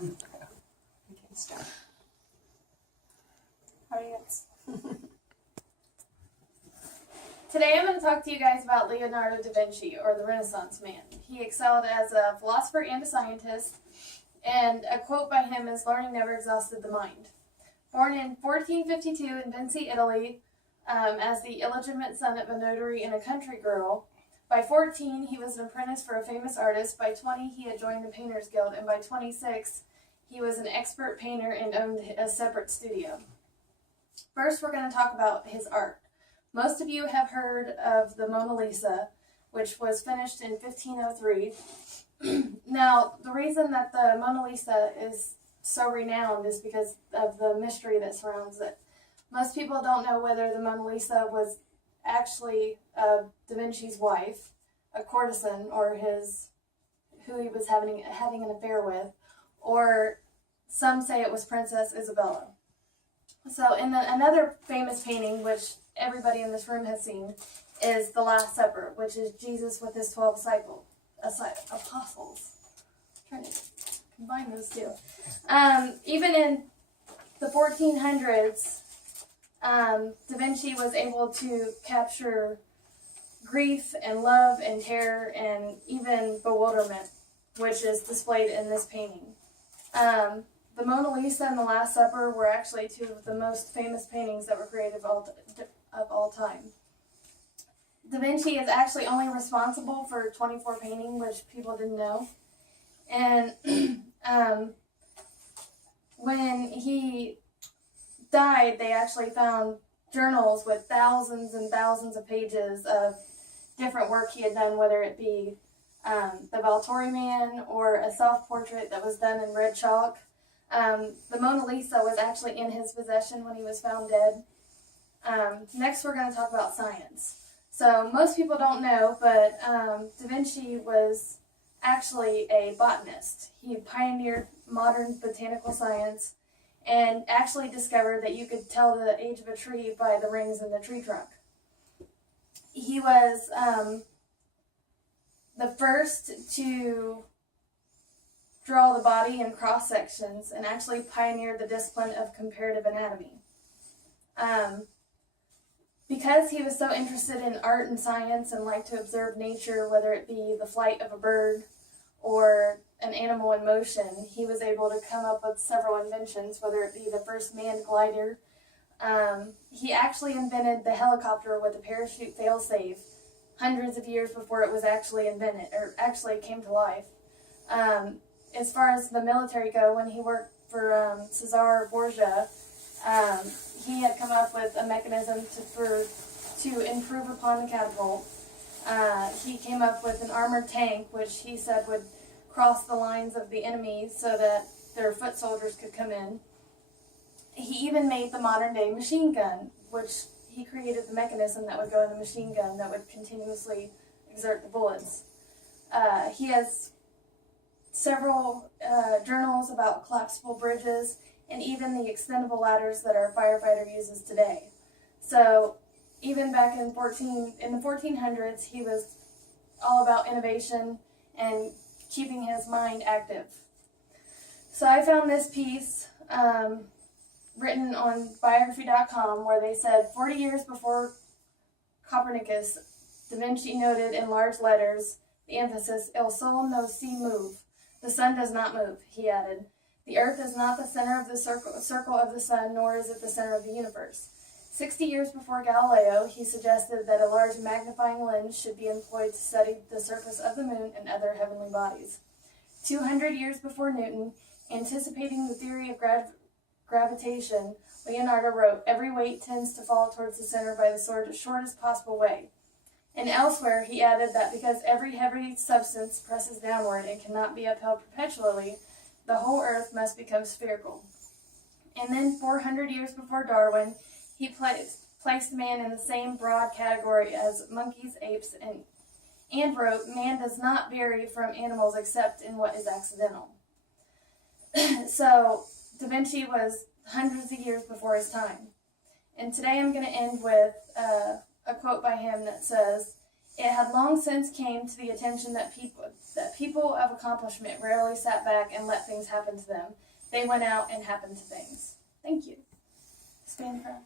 We can start. Audience. Today I'm going to talk to you guys about Leonardo da Vinci, or the Renaissance man. He excelled as a philosopher and a scientist, and a quote by him is, "Learning never exhausted the mind." Born in 1452 in Vinci, Italy, as the illegitimate son of a notary and a country girl. By 14, he was an apprentice for a famous artist. By 20, he had joined the Painters Guild, and by 26, he was an expert painter and owned a separate studio. First, we're going to talk about his art. Most of you have heard of the Mona Lisa, which was finished in 1503. Now, the reason that the Mona Lisa is so renowned is because of the mystery that surrounds it. Most people don't know whether the Mona Lisa was actually Da Vinci's wife, a courtesan, or who he was having an affair with, or some say it was Princess Isabella. So another famous painting, which everybody in this room has seen, is The Last Supper, which is Jesus with his 12 apostles. I'm trying to combine those two. Even in the 1400s, Da Vinci was able to capture grief and love and terror and even bewilderment, which is displayed in this painting. The Mona Lisa and The Last Supper were actually two of the most famous paintings that were created of all time. Da Vinci is actually only responsible for 24 paintings, which people didn't know. And when he died, they actually found journals with thousands and thousands of pages of different work he had done, whether it be the Valtori Man or a self-portrait that was done in red chalk. The Mona Lisa was actually in his possession when he was found dead. Next, we're going to talk about science. So most people don't know, but Da Vinci was actually a botanist. He pioneered modern botanical science and actually discovered that you could tell the age of a tree by the rings in the tree trunk. He was the first to draw the body in cross sections and actually pioneered the discipline of comparative anatomy. Because he was so interested in art and science and liked to observe nature, whether it be the flight of a bird or an animal in motion, he was able to come up with several inventions, whether it be the first manned glider. He actually invented the helicopter with a parachute failsafe hundreds of years before it was actually invented, or actually came to life. As far as the military go, when he worked for Caesar Borgia, he had come up with a mechanism to improve upon the catapult. He came up with an armored tank, which he said would cross the lines of the enemy so that their foot soldiers could come in. He even made the modern day machine gun, which he created the mechanism that would go in the machine gun that would continuously exert the bullets. He has several journals about collapsible bridges and even the extendable ladders that our firefighter uses today. So even back in the 1400s, he was all about innovation and keeping his mind active. So I found this piece written on biography.com where they said 40 years before Copernicus, Da Vinci noted in large letters the emphasis, "El sol no si move." The sun does not move, he added. The earth is not the center of the circle of the sun, nor is it the center of the universe. 60 years before Galileo, he suggested that a large magnifying lens should be employed to study the surface of the moon and other heavenly bodies. 200 years before Newton, anticipating the theory of gravitation, Leonardo wrote, "Every weight tends to fall towards the center by the shortest possible way." And elsewhere, he added that because every heavy substance presses downward and cannot be upheld perpetually, the whole earth must become spherical. And then 400 years before Darwin, he placed man in the same broad category as monkeys, apes, and wrote, "Man does not vary from animals except in what is accidental." So Da Vinci was hundreds of years before his time. And today I'm going to end with a quote by him that says, It had long since came to the attention that people of accomplishment rarely sat back and let things happen to them. They went out and happened to things. Thank you. Stand proud.